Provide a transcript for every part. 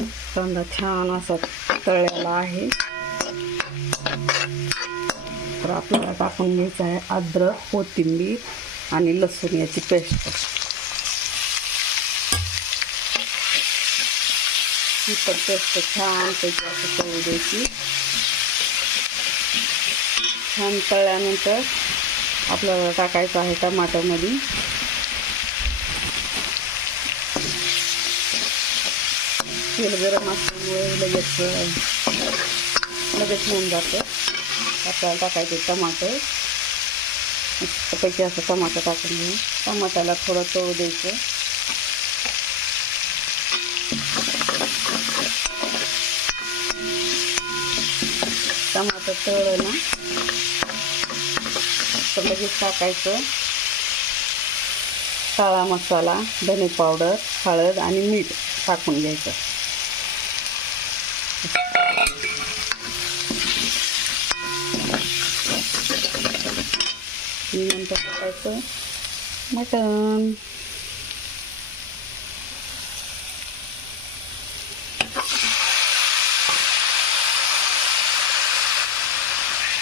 कांदा छान असा तळलेला आहे. तर आपल्याला टाकून घ्यायचं आहे अद्रक, कोथिंबीर आणि लसूण याची पेस्ट. ही पण पेस्ट छानपैकी असं तळू द्यायची. छान तळल्यानंतर आपल्याला टाकायचं आहे टमाटरमध्ये. तेल गरम असल्यामुळे लगेच होऊन जातं. आपल्याला टाकायचे टमाटर. मस्तपैकी असं टमाटर टाकून घेऊ. टमाट्याला थोडं तळू द्यायचं. टमाटर तळलं ना तर लगेच टाकायचं काळा मसाला, धने पावडर, हळद आणि मीठ टाकून घ्यायचं. नंतर टाकायचं मटण.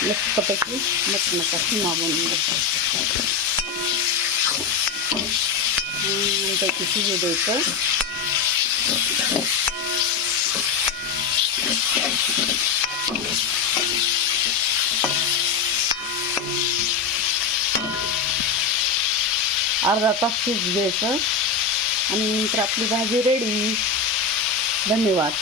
मस्तपैकी मटणाचा खिमा बनवून घ्यायचा. नंतर शिजू द्यायचं. अर्धा तास शिजू द्यायचं आणि नंतर आपली भाजी रेडी. धन्यवाद.